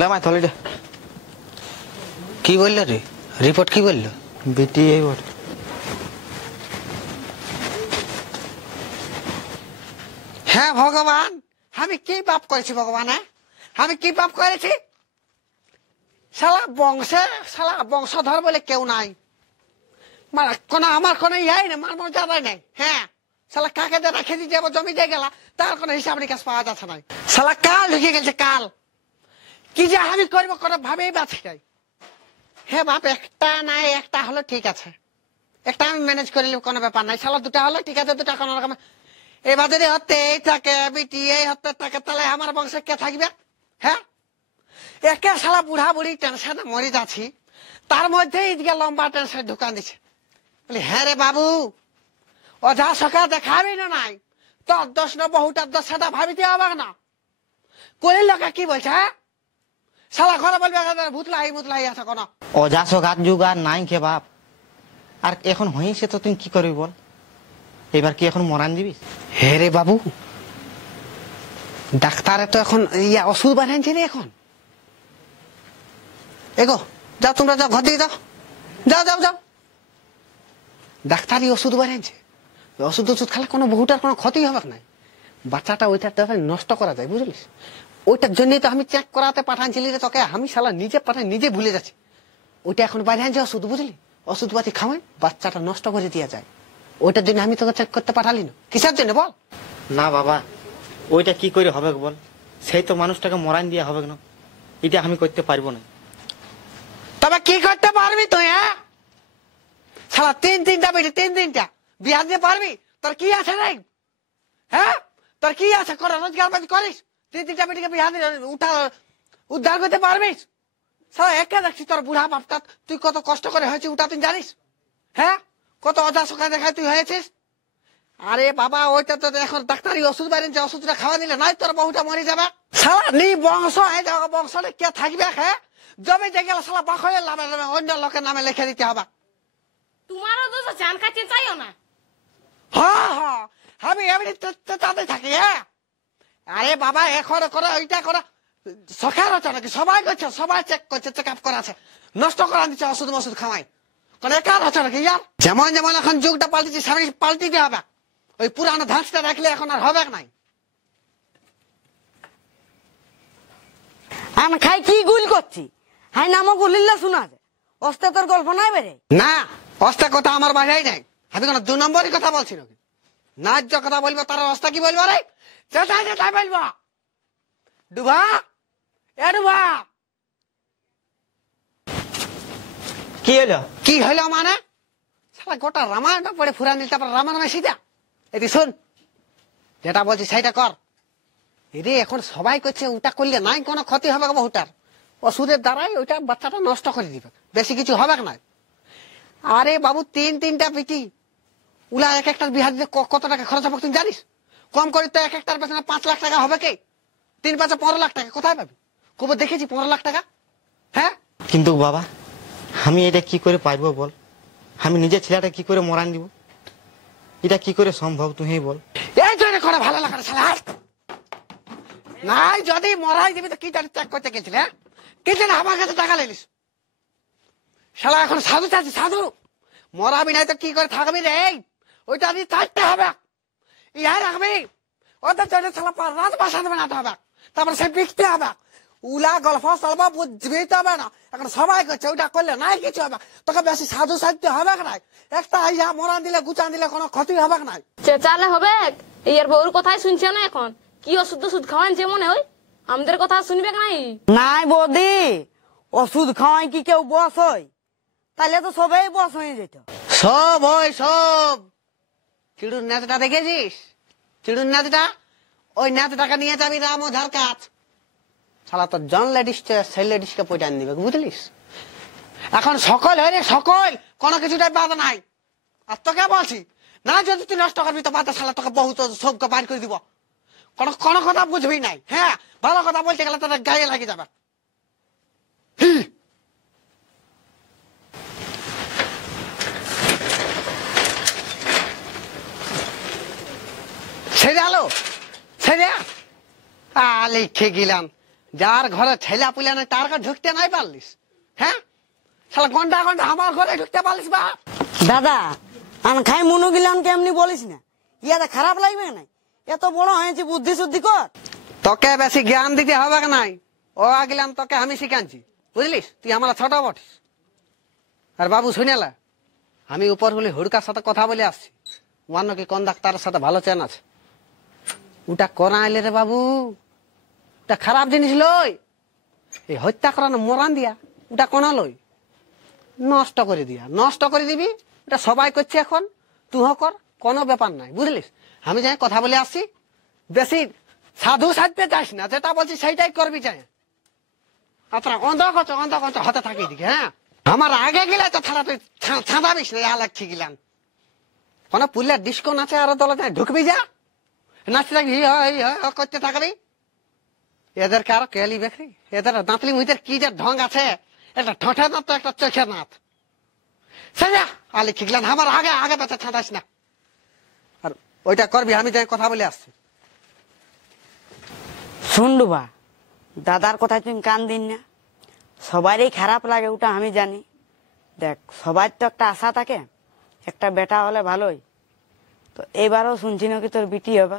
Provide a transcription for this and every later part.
লামাই থলিটা কি বললো রে? রিপোর্ট কি বললো? বিটি এই বটে। হ্যাঁ ভগবান, আমি কি পাপ করেছি ভগবান? আমি কি পাপ করেছি? শালা বংশধর বলে কেউ নাই, আমার কোনো ইয়াই নেই, মার মর্যাদাই নেই। হ্যাঁ, শালা কাকে যে রেখে দিয়ে যাবো জমি দিয়ে গেলা, তার কোনো হিসাব নিকাশ পাওয়া যাচ্ছে না। শালা কাল ঢুকে গেছে কাল, কি যে আমি করবো কোনো ভাবেই বাঁচি নাই। হ্যাঁ বাপ, একটা নাই একটা হলো ঠিক আছে, একটা আমি ম্যানেজ করে নিব, কোনো ব্যাপার নাই। শালা দুটা হলো ঠিক আছে, দুটা কোনো রকম। এবার যদি হতে এই থাকে বিটি এই হতে থাকে, তাহলে আমার বংশে কে থাকবে? হ্যাঁ, একে শালা বুড়া বুড়ি টেনশনে মরে যাচ্ছি, তার মধ্যে এদিকে লম্বা টেনশন ঢুকান দিচ্ছে। বলি হ্যাঁ রে বাবু, অযা সকা দেখাবি না নাই, তোর দোষ না বহুটার দোষ, সেটা ভাবিতে হবে না। কলির লোকে কি বলছে? শালা ঘরে বলবে ভূতলাই আছে কোনো অজাস ঘাত যুগ আর নাই কে বাপ। আর এখন হয়েছে তো তুই কি করবি বল? এবার কি এখন মরান দিবি? হে রে বাবু, ডাক্তারে তো এখন ওষুধ বানিয়েছে রে এখন। এগো যাও, তোমরা যাও, ঘর দিয়ে যাও, যাও যাও যাও। ডাক্তারই ওষুধ বানিয়েছে, ওষুধ খেলে কোনো বহুটার কোনো ক্ষতি হবে না। বাচ্চাটা ওইটার নষ্ট করা যায়, বুঝলিস? ওইটার জন্যই তো আমি চেক করাতে পাঠাচ্ছিলি রে তোকে। আমি শালা নিজে পাঠাই, নিজে ভুলে যাচ্ছি। ওইটা এখন বানিয়েছে ওষুধ, বুঝলি? ওষুধ পাতি খাওয়াই বাচ্চাটা নষ্ট করে দেওয়া যায়, ওইটার জন্য আমি তোকে চেক করতে পাঠালি না। কিসের জন্য বল? না বাবা, ওইটা কি করে হবে বল? সেই তো মানুষটাকে মরান দিয়ে হবে না, এটা আমি করতে পারবো না। তবে কি করতে পারবি তুই? হ্যাঁ শালা তিনটা বেটি, তিনটা বিয়া দিয়ে পারবি? তোর কি আছে রে? হ্যাঁ, তোর কি আছে? করে রোজগার পাতি করিস, তিনটা বেটিকে বিয়া দিয়ে উদ্ধার করতে পারবিস? শালা একে দেখছিস তোর বুড়া বাপটা, তুই কত কষ্ট করে হয়েছিস ওটা তুই জানিস? হ্যাঁ, কত অজা সকা দেখায় তুই হয়েছিস। আরে বাবা, ওইটা তো এখন ডাক্তারি ওষুধ বানিয়েছে, ওষুধটা খাওয়া দিলে নাই তোর বহুটা মরে যাবে। শালা নি বংশ বংশটা কে থাকবে? হ্যাঁ, জমি যে গেলে শালা বাখয়ের নামে অন্য লোকের নামে লিখে দিতে হবে। তোমারও দোষ আছে, আন খাইতে চাইও না। হ্যাঁ হ্যাঁ, আমি এমনি তাতে থাকি। হ্যাঁ, আরে বাবা এখন করে ওইটা করে সখার হচ্ছে নাকি? সবাই করছে, সবাই চেক করছে, চেক আপ করা আছে, নষ্ট করা দিচ্ছে ওষুধ মশুধ খাওয়াই। কোন একার হচ্ছে নাকি ইয়ার? যেমন যেমন এখন যুগটা পাল্টেছে, সামনে পাল্টিতে হবে। ওই পুরানো ধাঁচটা রাখলে এখন আর হবে নাই। আন খাই কি গুল করছি? হাই নামো গুলিল্লা শোনা যায়, অস্তে তোর গল্প নাই বেরে না, অস্তা কথা আমার বাড়াই নাই। আমি কোনো 2 নম্বরই কথা বলছি নাকি? ন্যায্য কথা বলবো, তার অবস্থা কি বলবো রে? যেটাই বলবো। ডুবা এ ডুবা, কি হলো? কি হইলো মানে? শালা গোটা রামায়ণটা পড়ে ফুরা নিল, তারপর রামায়ণ সিধা এটি শোন, যেটা বলছি সেইটা কর। রে এখন সবাই করছে, ওটা করলে নাই কোনো ক্ষতি হবে বহুটার, ওষুধের দ্বারাই ওইটা বাচ্চাটা নষ্ট করে দিবে, বেশি কিছু হবে না। আরে বাবু, তিনটা পিটি উলা এক একটার বিহার দিতে কত টাকা খরচ হবে তুই জানিস? কম করে তো এক একটার পেছনে 5 লাখ টাকা হবে। কে 3-5 15 লাখ টাকা কোথায় পাবি? কবে দেখেছি 15 লাখ টাকা? হ্যাঁ, কিন্তু বাবা, আমি এটা কি করে পারবো বল? আমি নিজের ছেলেটা কি করে মরান দিব? এটা কি করে সম্ভব তুই বল? এই জন্য করে ভালো লাগে না শালা। নাই যদি মরাই দিবি তো কি জানি চেক করতে গেছিল? কি জানি আমার কাছে টাকা লেলিস? শালা এখন সাধু চাচ্ছি, সাধু মরাবি নাই তো কি করে থাকবি রে? ওইটা দিয়ে থাকতে হবে, ইহাই রাখবি। ওদের জন্য শালা রাত বাসাতে বানাতে হবে, তারপরে সে বিকতে হবে। উলা গল্প সল্প বুঝবি তো হবে না। এখন সবাই করছে, ওইটা করলে নাই কিছু হবে। তোকে বেশি সাধু সাধতে হবে নাই। একটা ইয়া মরান দিলে গুচান দিলে কোনো ক্ষতি হবে নাই। চেঁচালে হবে? এর বউর কথাই শুনছে না এখন? কি ওষুধ ওষুধ খাওয়ান যে মনে হয়, আমাদের কথা শুনবে নাই? নাই বৌদি, ওষুধ খাওয়াই কি কেউ বস হয়? তাহলে তো সবাই বস হয়ে যেত। সব ওই সব চিড়ুর নেতাটা দেখেছিস? চিড়ুর নেতাটা, ওই নেতাটাকে নিয়ে যাবি রামোধার কাজ। শালা তো জন লেডিস সেই লেডিসকে পয়টা আন দিবে, বুঝলিস? এখন সকল হয় রে, সকল, কোনো কিছুটাই বাদ নাই। আর তোকে বলছি না, যদি তুই নষ্ট করবি তো বাদ, শালা তোকে বহুত সবকে বাইর করে দিব। কোনো কথা বুঝবি নাই। হ্যাঁ, ভালো কথা বলতে গেলে তোদের গায়ে লাগে যাবে। সেরে আলো সেরে লিখে গেলাম, যার ঘরে ছেলা পুলা নাই তার ঘরে ঢুকতে নাই পারলিস? হ্যাঁ, শালা ঘন্টা ঘন্টা আমার ঘরে ঢুকতে পারলিস বাপ? দাদা আন খাই মনু গিলাম কেমনি বলিস না, ইয়াতে খারাপ লাগবে না? এত বড় হয়েছে, বুদ্ধি শুদ্ধি কর। তোকে বেশি জ্ঞান দিতে হবে নাই, ও আগলাম তোকে আমি শিখাচ্ছি, বুঝলিস? তুই আমার ছোট বটিস। আর বাবু শুনেলা, আমি উপর বলে হুড়কার সাথে কথা বলে আসছি, ওয়ান্ন কি কোন ডাক্তারের সাথে ভালো চেন আছে, ওটা করাইলে রে বাবু, ওটা খারাপ জিনিস লই। এই হত্যা করানো মরান দিয়া ওটা কোনা লই, নষ্ট করে দিয়া, নষ্ট করে দিবি। ওটা সবাই করছে এখন, তুই কর, কোনো ব্যাপার নাই, বুঝলিস? আমি যাই কথা বলে আসছি, বেশি সাধু সাজতে চাস না, যেটা বলছি সেইটাই করবি। চাই আপনার অন্ধ কচ হতে থাকি দিকে। হ্যাঁ, আমার আগে গেলে তো ছাড়া তুই ছাঁদাবিস না, ইয়া লাগছে গেলাম। কোন পুলের ডিস্কো নাচে আর দলে ঢুকবি, যা নাচতে থাকবি, করতে থাকবি। এদের কারো কেলি বেখরি, এদের দাঁতলি মুইদের কি যে ঢং আছে, একটা ঠোঁটের নাত, একটা চোখের নাত। সেজা আলি খিগলাম, আমার আগে আগে বেঁচে ছাঁদাস না। আর ওইটা করবি, আমি যাই কথা বলে আসছি। শুন ডুবা, দাদার কথায় তুমি কান দিন না। সবারই খারাপ লাগে, ওটা আমি জানি। দেখ, সবার তো একটা আশা থাকে, একটা বেটা হলে ভালোই। তো এবারও শুনছি নাকি তোর বিটি হবে,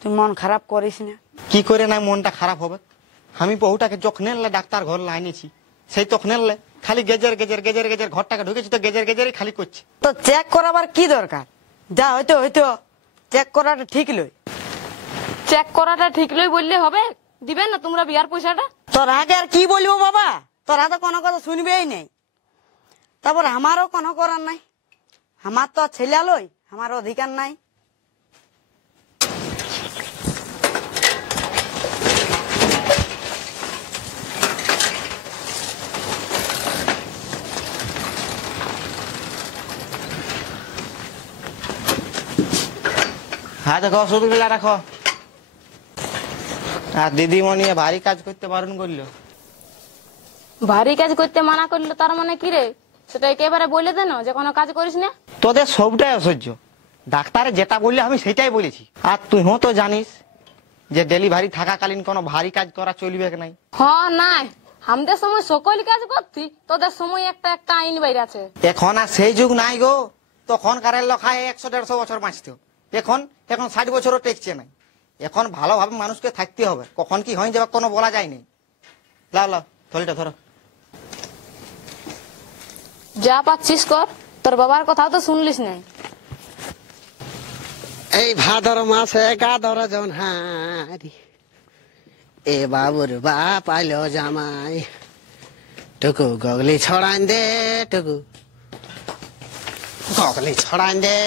তুই মন খারাপ করিস না। কি করে না মনটা খারাপ হবে? আমি বহুটাকে যখন ডাক্তার ঘর লাইনেছি, সেই তখন খালি গেজের গেজের গেজের গেজের ঘরটাকে ঢুকেছি তো গেজের গেজেরই খালি করছে। তো চেক করাবার কি দরকার? যা হয়তো হয়তো চেক করাটা ঠিক লই। চেক করাটা ঠিক লই বললে হবে? দিবেন না তোমরা বিয়ার পয়সাটা? তোর আগে আর কি বলবো বাবা, তোর হাতে কোনো কথা শুনবেই নেই। তারপর আমারও কোনো করার নাই, আমার তো ছেলে লই, আমার অধিকার নাই। হ্যাঁ দেখো, শুধু মিলা রাখো। আর দিদিমণি ভারী কাজ করতে বারণ করলো। ভারী কাজ করতে মানা করলো তার মানে কি রে? সেটা একেবারে বলে দে না যে কোনো কাজ করিস না। তোদের সবটাই অসহ্য, ডাক্তারে যেটা বললে আমি সেটাই বলেছি। আর তুই তো জানিস যে ডেলিভারি থাকাকালীন কোনো ভারী কাজ করা চলবে নাই। হ্যাঁ, নাই আমাদের সময় সকল কাজ করতি, তোদের সময় একটা একটা আইন বাইরে আছে। এখন আর সেই যুগ নাই গো, তখনকার লখায় 100-150 বছর বাঁচত। এখন 60 বছরও টেকছে নাই। এখন ভালোভাবে মানুষকে থাকতে হবে, কখন কি হয়ে যাবে কোনো বলা যায় নাই। লাও লাও থলিটা ধরো। যা পাচ্ছিস কর, তোর বাবার কথাও তো শুনলিস নাই। এই ভাদর মাসে গাদর জন হারি, এ বাবুর বাপ আইলো জামাই, টুকু গগলি ছড়ান দে, টুকু গগলি ছড়ান দে,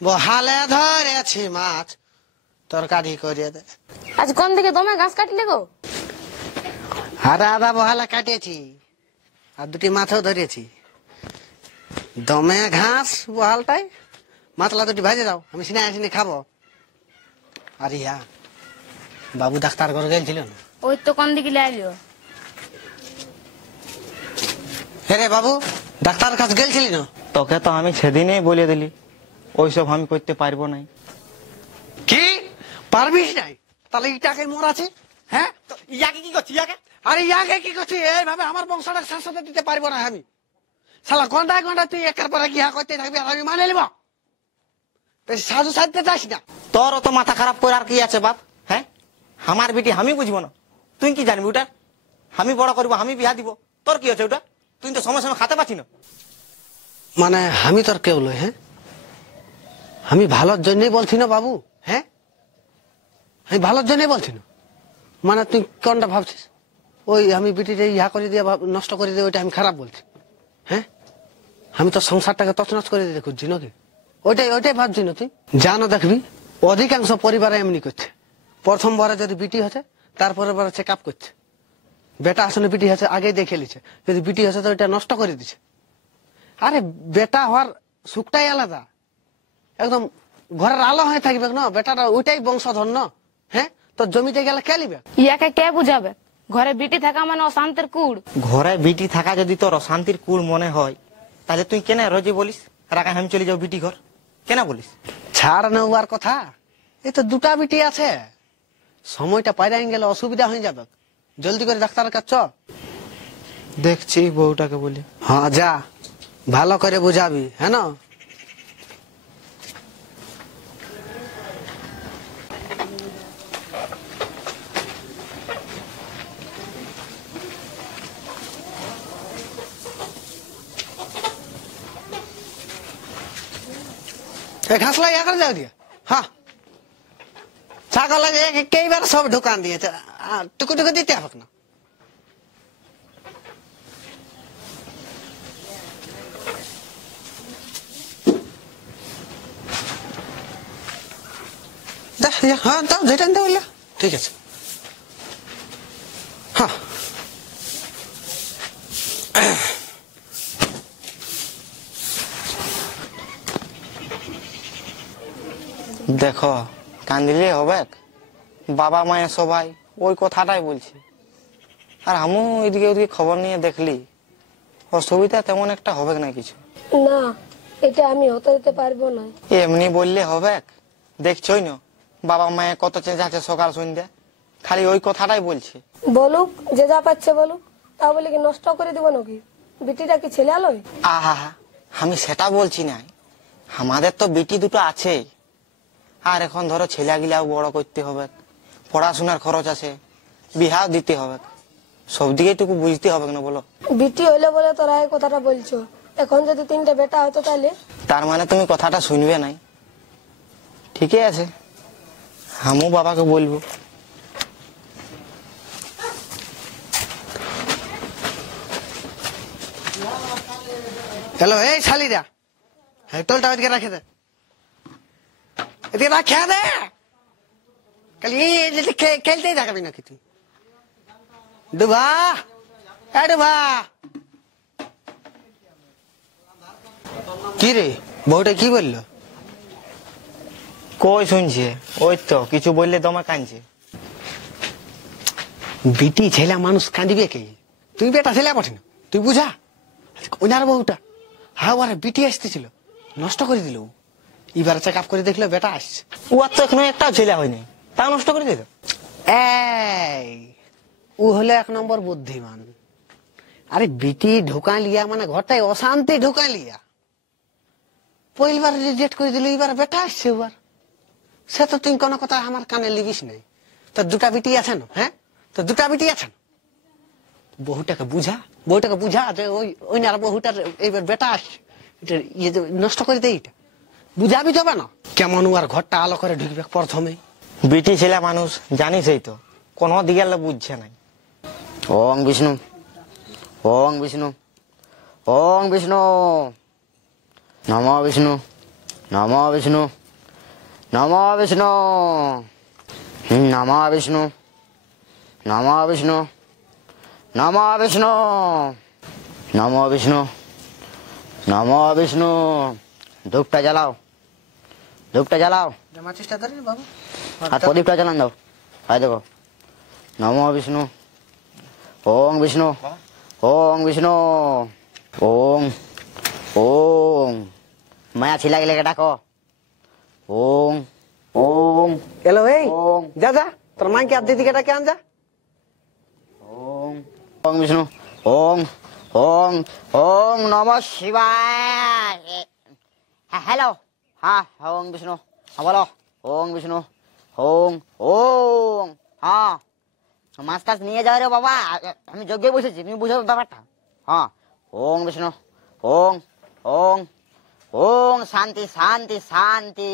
বহালে ধরেছি মাছ, তরকারি করিয়ে দে। আজ কোন দিকে দমে ঘাস কাটলে গো? আরে আদা বহালে কাটিয়েছি, আর দুটি মাছও ধরেছি। দমে ঘাস বহালটাই, মাছলা দুটি ভাজে দাও, আমি সিনে খাবো। আর ইয়া বাবু ডাক্তার ঘর গেছিল না? ওই তো কোন দিকে লাইলো। রে বাবু, ডাক্তার কাছে গেছিলি না? তোকে তো আমি সেদিনেই বলে দিলি ওইসব আমি করতে পারবো নাই। কি পারবিস নাই? তাহলে ইটাকে মোর আছে। হ্যাঁ, ইয়াকে কি করছি? আরে ইয়াকে কি করছি? এইভাবে আমার বংশটা শেষ হতে দিতে পারবো না আমি। শালা ঘন্টায় ঘন্টায় তুই একের পরে গিয়া করতে থাকবি, আর আমি মানে নিব। বেশি সাজু সাজতে চাস না। তোর অত মাথা খারাপ করে আর কি আছে বাপ? হ্যাঁ, আমার বেটি আমি বুঝবো না, তুই কি জানবি ওটা? আমি বড় করবো, আমি বিয়া দিব, তোর কি আছে ওটা? তুই তো সময় সময় খাতে পাচ্ছি না। মানে আমি তোর কেউ লই? হ্যাঁ, আমি ভালোর জন্যই বলছি না বাবু। হ্যাঁ, আমি ভালোর জন্যই বলছি না। মানে তুই কোনটা ভাবছিস? ওই আমি বিটিতে ইহা করে দিয়ে নষ্ট করে দিয়ে ওইটা আমি খারাপ বলছি? হ্যাঁ, আমি তো সংসারটাকে তছনছ করে দিতে খুঁজছি নাকি? ওইটাই ভাবছি না তুই? জানো দেখবি অধিকাংশ পরিবারে এমনি করছে, প্রথমবারে যদি বিটি হচ্ছে তারপরে বারে চেক আপ করছে। বেটা আসলে বিটি হচ্ছে আগেই দেখে নিচ্ছে, যদি বিটি হচ্ছে তো ওইটা নষ্ট করে দিচ্ছে। আরে বেটা হওয়ার সুখটাই আলাদা, একদম ঘরের আলো হয়ে থাকবে না বেটারা, ওইটাই বংশধর না। হ্যাঁ, তোর জমিতে গেলে কে নিবে? ইয়াকে কে বুঝাবে? ঘরে বিটি থাকা মানে অশান্তির কুড়। ঘরে বিটি থাকা যদি তোর অশান্তির কুল মনে হয়, তাহলে তুই কেন রোজে বলিস রাখা আমি চলে যাও বিটি ঘর? কেন বলিস? ছাড় নেওয়ার কথা, এই তো দুটা বিটি আছে, সময়টা পাইরে গেলে অসুবিধা হয়ে যাবে, জলদি করে ডাক্তারের কাছে চ। দেখছি বউটাকে বলি। হ্যাঁ যা, ভালো করে বুঝাবি, হ্যাঁ না? ঘাসলা ইয়া করে যাও দিয়ে, হ্যাঁ ছাগল কেইবার সব ঢুকান দিয়েছে, টুকু টুকু দিতে হবে না। হ্যাঁ দাও, যেটা আনতে বললে ঠিক আছে। হ্যাঁ দেখো কান্দিলে হবে, বাবা মায়ের সবাই ওই কথাটাই বলছে, আর আমিও এদিকে ওদিকে খবর নিয়ে দেখলি অসুবিধা তেমন একটা হবে না কিছু। না, এটা আমি হতে দিতে পারবো না। এমনি বললে হবে? দেখছই না বাবা মায়ের কত চেঞ্জ আছে সকাল সন্ধ্যা, খালি ওই কথাটাই বলছে। বলুক, যে যা পাচ্ছে বলুক, তা বলে কি নষ্ট করে দিব নাকি? বিটিটা কি ছেলে আলোয়? আহা, আমি সেটা বলছি না, আমাদের তো বিটি দুটো আছে, আর এখন ধরো ছেলেগুলাও বড় করতে হবে, পড়াশোনার খরচ আছে, বিহাও দিতে হবে, সব দিকে টুকু বুঝতে হবে না বলো? বিটি হইলে বলে তোরা এই কথাটা বলছো, এখন যদি 3টে বেটা হতো তাহলে? তার মানে তুমি কথাটা শুনবে নাই? ঠিকই আছে, আমিও বাবাকে বলবো। হ্যালো, এই শালিরা, হ্যাঁ টোলটা এদিকে রাখে দে, এদিকে রাখে দে, খালি খেলতেই থাকবি নাকি তুই? ডুবা, ডুবা। কি রে, বউটা কি বললো? কই শুনছে, ওই তো কিছু বললে তোমার কাঁদছে। বিটি ছেলে মানুষ কাঁদিবে কে? তুই বেটা ছেলে পাঠি না, তুই বুঝা। ওনার বউটা হ্যাঁ বিটি আসতেছিল, নষ্ট করে দিল। এবার চেক আপ করে দেখলো বেটা আসছে। ও তো এখনো একটাও ছেলে হয়নি, তা নষ্ট করে দিল। এই ও হলো 1 নম্বর বুদ্ধিমান। আরে বিটি ঢোকা লিয়া মানে ঘরটায় অশান্তি ঢোকা লিয়া, পইলবার রিজেক্ট করে দিল, এবার বেটা আসছে। এবার সে তো তুই কোনো কথা আমার কানে লিবিস নাই। তোর 2টা বিটি আছে না? হ্যাঁ, তোর 2টা বিটি আছে না? বহুটাকে বুঝা যে ওই না বহুটার এইবার বেটা আসছে, এটা ইয়ে নষ্ট করে দেয়, এটা বুঝাবি যাবে না? কেমন আর ঘরটা আলো করে ঢুকবে প্রথমে? বিটি ছেলে মানুষ জানিসই তো, কোনো দিকে বুঝছে নাই। ওং বিষ্ণু, ওং বিষ্ণু, ওং বিষ্ণু, নমো বিষ্ণু, নমো বিষ্ণু, নমো বিষ্ণু, নমো বিষ্ণু, নমো বিষ্ণু, নমো বিষ্ণু, নমো বিষ্ণু, নমো বিষ্ণু। ধূপটা জ্বালাও, ধূপটা জ্বালাও, চেষ্টা করি বাবু, আর প্রদীপটা জ্বালান দাও। হাই দেখো, নমো বিষ্ণু, ওং বিষ্ণু, ওং বিষ্ণু, ওং ওং। মায়া ছিলা গেলে ডাকো, ওং ওং। এলো এই ওং যা যা, তোর মাইকে আর দিদিকে ডাকে আন যা। ওং ওং বিষ্ণু, ওং ওং ওং নমঃ শিবায়। হ্যালো, হ্যাঁ ওং বিষ্ণু, হ্যাঁ বলো। ওং বিষ্ণু, ওং ওং। হ্যাঁ মাছ টাছ নিয়ে যাও রে বাবা, আমি যজ্ঞে বসেছি, তুমি বুঝো ব্যাপারটা। হ্যাঁ ওং বিষ্ণু, ওং ওং ওং। শান্তি শান্তি শান্তি।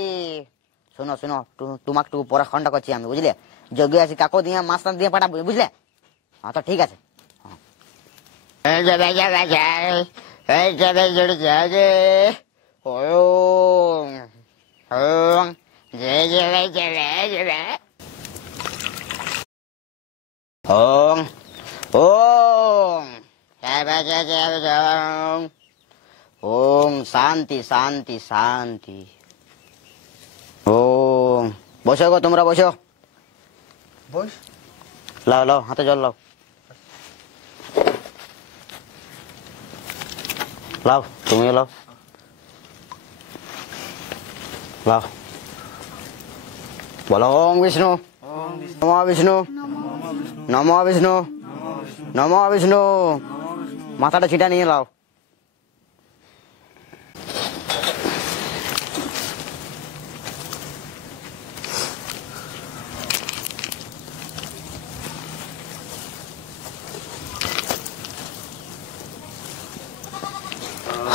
শোনো শোনো, তোমাকে টুকু পরে খন্ড করছি আমি, বুঝলে? যজ্ঞে আছি, কাকু দিয়ে মাছ টাছ দিয়ে পাঠাবো, বুঝলে? হ্যাঁ তো ঠিক আছে। ওং ওং ওং। শান্তি শান্তি শান্তি। ওং। বসো গো, তোমরা বসো। বস। লাও লাও, হাতে জল লাও, লাও তুমিও লাও, লাও। বলো ওং বিষ্ণু, ওং নমো বিষ্ণু নমো বিষ্ণু নমো বিষ্ণু মাথাটা ছিটা নিয়ে লাও।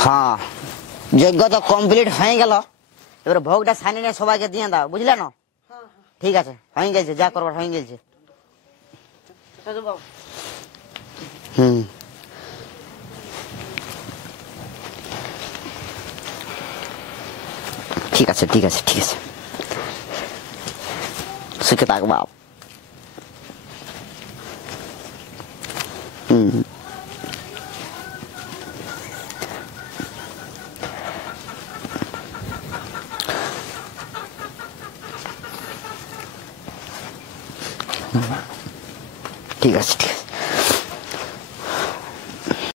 হ্যাঁ, যজ্ঞ তো কমপ্লিট হয়ে গেল, এবার ভোগটা সানি নিয়ে সবাইকে দিয়ে দাও, বুঝলে না? ঠিক আছে, হয়ে গেছে, যা করবার হয়ে গেছে। হুম, ঠিক আছে ঠিক আছে ঠিক আছে, সুখে থাক বাপ। হুম, ঠিক আছে ঠিক আছে।